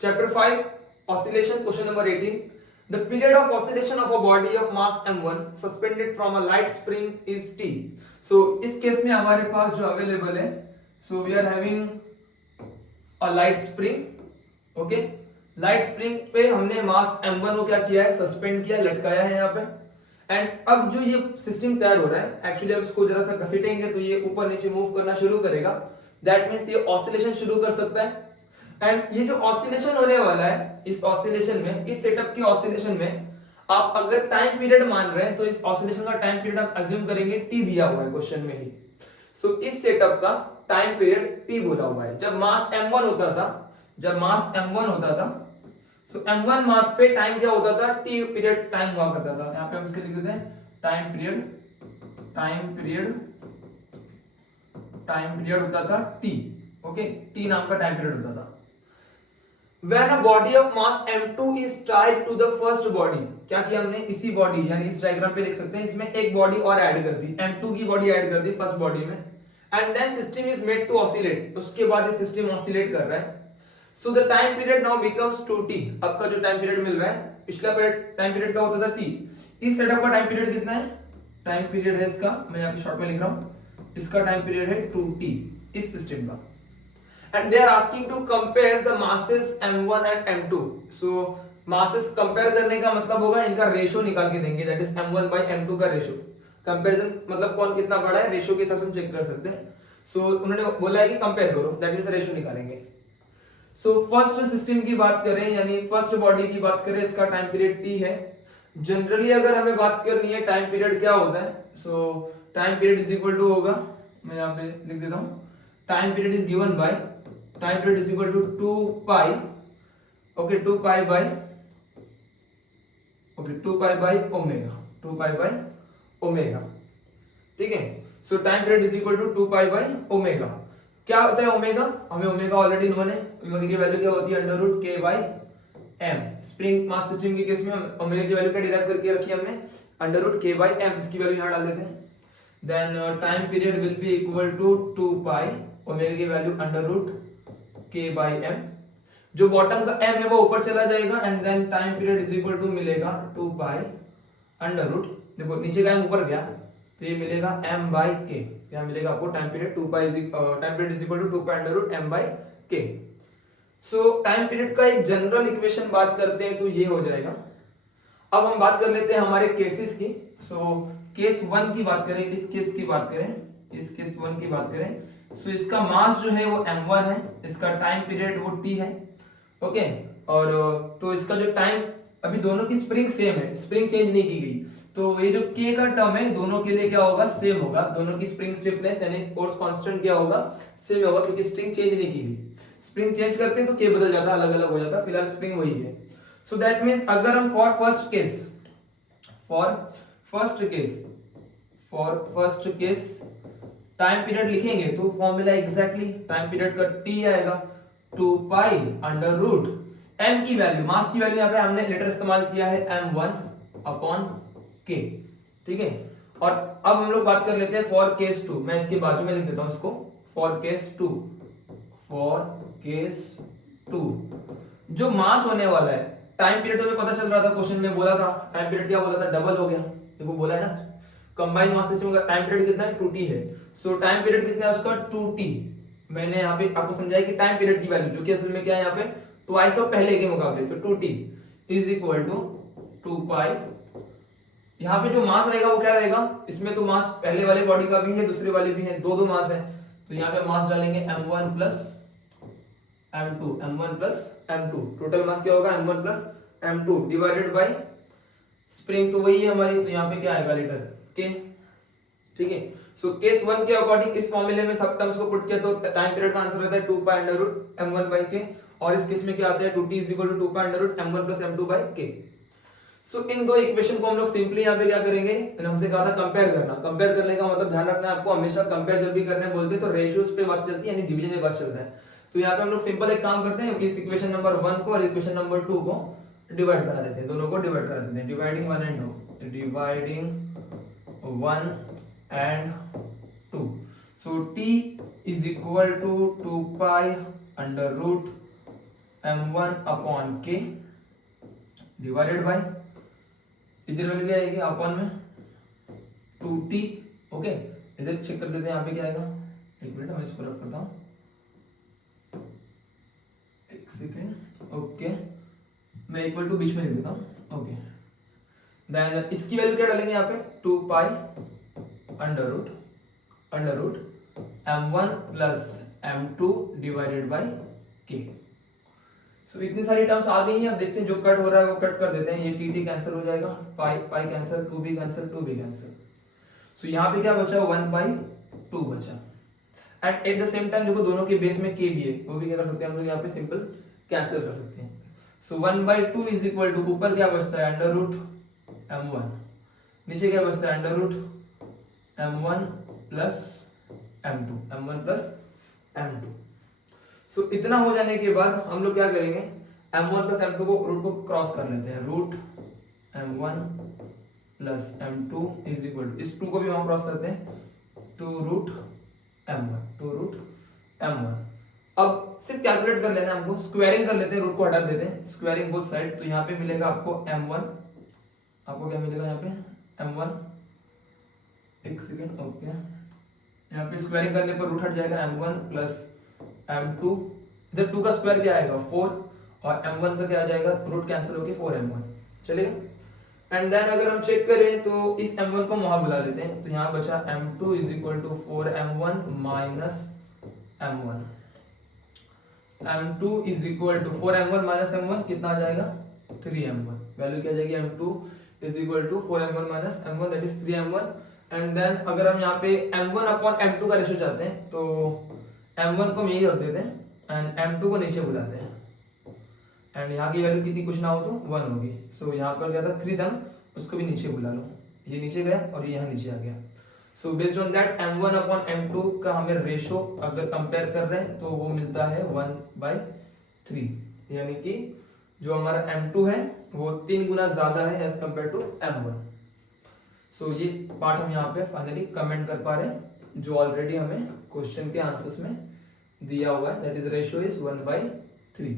Chapter 5 Oscillation, question number 18. The period of oscillation of a body of mass m1 suspended from a light spring is t. So इस case में हमारे पास जो available है, so we are having a light spring, okay? Light spring पे हमने मास m1 को क्या किया है, सस्पेंड किया, लटकाया है यहाँ पे. एंड अब जो ये सिस्टम तैयार हो रहा है, एक्चुअली हम इसको जरा सा घसीटेंगे तो ये ऊपर नीचे मूव करना शुरू करेगा. दैट मीन्स ये ऑसिलेशन शुरू कर सकता है. एंड ये जो ऑसिलेशन होने वाला है, इस ऑसिलेशन में, इस सेटअप के ऑसिलेशन में आप अगर टाइम पीरियड मान रहे हैं तो इस ऑसिलेशन का टाइम पीरियड आप अज्यूम करेंगे टी दिया हुआ है क्वेश्चन में ही. सो इस सेटअप का टाइम पीरियड टी बोला हुआ है. जब मास m1 होता था, सो m1 मास पे टाइम क्या होता था, t पीरियड टाइम हुआ करता था. यहाँ पे हम इसके लिख देते हैं टाइम पीरियड होता था t. ओके, t नाम का टाइम पीरियड होता था. When a body of mass m2 is tied to the first body, क्या किया हमने, इसी बॉडी यानी इस डायग्राम पे देख सकते हैं, इसमें एक बॉडी और ऐड कर दी, m2 की बॉडी ऐड कर दी फर्स्ट बॉडी में. And then system is made to oscillate, उसके बाद ये सिस्टम ऑसिलेट कर रहा है. So the time period now becomes 2t. अब का जो टाइम पीरियड मिल रहा है, पिछला टाइम पीरियड का होता था t. इस सेटअप का टाइम पीरियड कितना है, टाइम पीरियड है इसका, मैं यहाँ पे शॉर्ट में लिख रहा हूँ, इसका टाइम पीरियड है 2t इस सिस्टम का. And they are asking to compare the masses m1 and m2. So masses compare करने का मतलब होगा इनका रेशियो निकाल के देंगे, that is m1 by m2 का रेशियो. कंपैरिजन मतलब कौन कितना बड़ा है, रेशियो के हिसाब से हम चेक कर सकते हैं. सो उन्होंने बोला है कि कंपेयर करो, दैट मींस रेशियो निकालेंगे. सो फर्स्ट सिस्टम की बात करें यानी फर्स्ट बॉडी की बात करें, इसका टाइम पीरियड t है. जनरली अगर हमें बात करनी है टाइम पीरियड क्या होता है, so time period is equal to होगा, मैं यहाँ पे लिख देता हूँ, time period is given by, time period is equal to 2 pi, okay, 2 pi by omega, ठीक है. So time period is equal to 2 pi by omega. क्या होता है ओमेगा, हमें ओमेगा ऑलरेडी नोन है. ओमेगा की वैल्यू क्या होती है, under root k by m. Spring mass system के केस में ओमेगा की वैल्यू क्या डिराइव करके रखी हमने, under root k by m. इसकी वैल्यू यहाँ डाल देते हैं. Then time period will be equal to 2 pi, omega की value under root k by m. जो बॉटम का m है वो ऊपर चला जाएगा. And then time period is equal to मिलेगा 2 पाई अंडर रूट, देखो नीचे का m ऊपर गया तो ये मिलेगा m by k. यहाँ मिलेगा आपको time period 2 pi, time period is equal to 2 pi under root m by k. So time period का एक जनरल इक्वेशन बात करते हैं तो ये हो जाएगा. अब हम बात कर लेते हैं हमारे केसेस की. सो केस 1 की बात करें, इस केस 1 की बात करें, सो इसका मास जो है वो m1 है, इसका टाइम पीरियड वो t है, ओके. और तो इसका जो टाइम, अभी दोनों की स्प्रिंग सेम है, स्प्रिंग चेंज नहीं की गई, तो ये जो k का टर्म है दोनों के लिए क्या होगा, सेम होगा. दोनों की स्प्रिंग स्टिफनेस यानी फोर्स कांस्टेंट क्या होगा, सेम होगा, क्योंकि स्प्रिंग चेंज नहीं की गई. स्प्रिंग चेंज करते हैं तो k बदल जाता है, अलग अलग हो जाता है, फिलहाल स्प्रिंग वही है. सो दैट मींस अगर हम for first case time period लिखेंगे तो फॉर्मूला एग्जैक्टली टाइम पीरियड का t आएगा 2 पाई अंडर रूट m की वैल्यू, मास की वैल्यू यहाँ पे हमने लेटर इस्तेमाल किया है m1 अपॉन k, ठीक है. और अब हम लोग बात कर लेते हैं फॉर केस 2. मैं इसके बाजू में लिख देता हूं इसको, फॉर केस 2 जो मास होने वाला है, टाइम पीरियड तो पता चल रहा था, क्वेश्चन में बोला था टाइम पीरियड क्या बोला था, डबल हो गया. देखो बोला है ना, कंबाइंड मास सिस्टम का टाइम पीरियड कितना है, 2t है. सो टाइम पीरियड कितना है उसका, 2t. मैंने यहाँ पे आपको समझाया कि टाइम पीरियड की वैल्यू जो कि असल में क्या है यहाँ पे ट्वाइस ऑफ पहले के मुकाबले, तो 2t इज इक्वल टू 2 पाई. यहाँ पे जो मास रहेगा वो क्या रहेगा, इसमें तो मास पहले वाले बॉडी का भी है, दूसरे वाले भी है, दो मास है, तो यहाँ पे मास डालेंगे m1 plus m2. Total mass क्या होगा, m1 plus m2 divided by spring तो वही है हमारी, तो यहाँ पे क्या आएगा लीटर के, ठीक है. सो केस 1 के अकॉर्डिंग इस फॉर्मूले में सब टर्म्स को पुट किया तो टाइम पीरियड का आंसर रहता है 2 pi under root m1 by k. और इस केस में क्या आता है, 2t is equal to 2 pi under root m1 plus m2 by k. सो इन दो इक्वेशन को हम लोग सिंपली यहाँ पे क्या करेंगे, मैंने हमसे कहा था कंपेयर करना. कंपेयर करने का मतलब ध्यान रखना है आपको, हमेशा कंपेयर जब भी करने बोलते हैं तो रेशियोज पे बात चलती है, यानी डिवीजन पे बात चलता है. तो यहाँ पे हम लोग सिंपल एक काम करते हैं, इस इक्वेशन नंबर 1 को और इक्वेशन नंबर 2 को डिवाइड करा देते हैं, दोनों को डिवाइड करा देते हैं. Dividing 1 and 2. So t is equal to 2 pi under root m1 upon k divided by इधर वैल्यू क्या आएगी अपॉन में 2t। ओके, इधर चेक कर देते हैं यहाँ पे क्या आएगा, एक मिनट मैं इसको रफ करता हूँ, एक सेकेंड। ओके, मैं इक्वल टू बीच में लिख देता हूँ। ओके, देन इसकी वैल्यू क्या डालेंगे यहाँ पे 2 pi under root m1 plus m2 divided by k। So इतनी सारी टर्म्स आ गई हैं। अब देखते हैं जो कट हो रहा है वो कट कर देते हैं। ये टी कैंसिल हो जाएगा, pi pi cancel, 2b cancel, 2b cancel. So यहाँ पे क्या बचा 1/2 बचा। And at the same time देखो दोनों के बेस में k भी है, वो भी क्या कर सकते हैं हम लोग यहाँ पे सिंपल कैंसिल कर सकते हैं। सो 1/2 इज इक्वल टू ऊपर क्या बचता है अंडर रूट m1, नीचे क्या बचता है under root m1 plus m2। सो इतना हो जाने के बाद हम लोग क्या करेंगे, m1 प्लस m2 को रूट को क्रॉस कर लेते हैं। Root m1 plus m2 is equal to, इस 2 को भी हम क्रॉस करते हैं, 2 रूट m1। अब सिर्फ कैलकुलेट कर लेना है हमको, स्क्वायरिंग कर लेते हैं, रूट को हटा देते हैं, स्क्वायरिंग बोथ साइड। तो यहाँ पे मिलेगा आपको m1, आपको क्या मिलेगा यहाँ पे m1, एक सेकेंड। ओके, यहाँ पे स्क्वायरिंग करने पर रूट हट जाएगा, m1 प्लस m2, इधर 2 का स्क्वायर क्या आएगा 4, और m1 का क्या आ जाएगा, रूट कैंसिल होके 4m1 चलेगा। एंड देन अगर हम चेक करें तो इस m1 को वहां बुला लेते हैं, तो यहाँ बचा m2 is equal to 4m1 minus m1। m2 is equal to 4m1 minus m1 कितना आ जाएगा 3m1। वैल्यू क्या आ जाएगी m2 is equal to 4m1 minus m1 that is 3m1। And then अगर हम यहाँ पे m1 अपॉन m2 का रेशियो चाहते हैं तो m1 को हम यही रख देते हैं एंड m2 को नीचे बुलाते हैं। एंड यहाँ की वैल्यू कितनी कुछ ना हो तो 1 होगी। सो यहाँ पर क्या था 3 था ना, उसको भी नीचे बुला लो, ये नीचे गया और ये यहाँ नीचे आ गया। So based on that m1 upon m2 का हमें रेशो अगर कंपेयर कर रहे हैं तो वो मिलता है 1/3, यानी कि जो हमारा m2 है वो 3 गुना ज्यादा है एज कंपेयर टू m1। सो ये पार्ट हम यहाँ पे फाइनली कमेंट कर पा रहे हैं जो ऑलरेडी हमें क्वेश्चन के आंसर्स में दिया हुआ है, दैट इज रेशियो इज 1/3।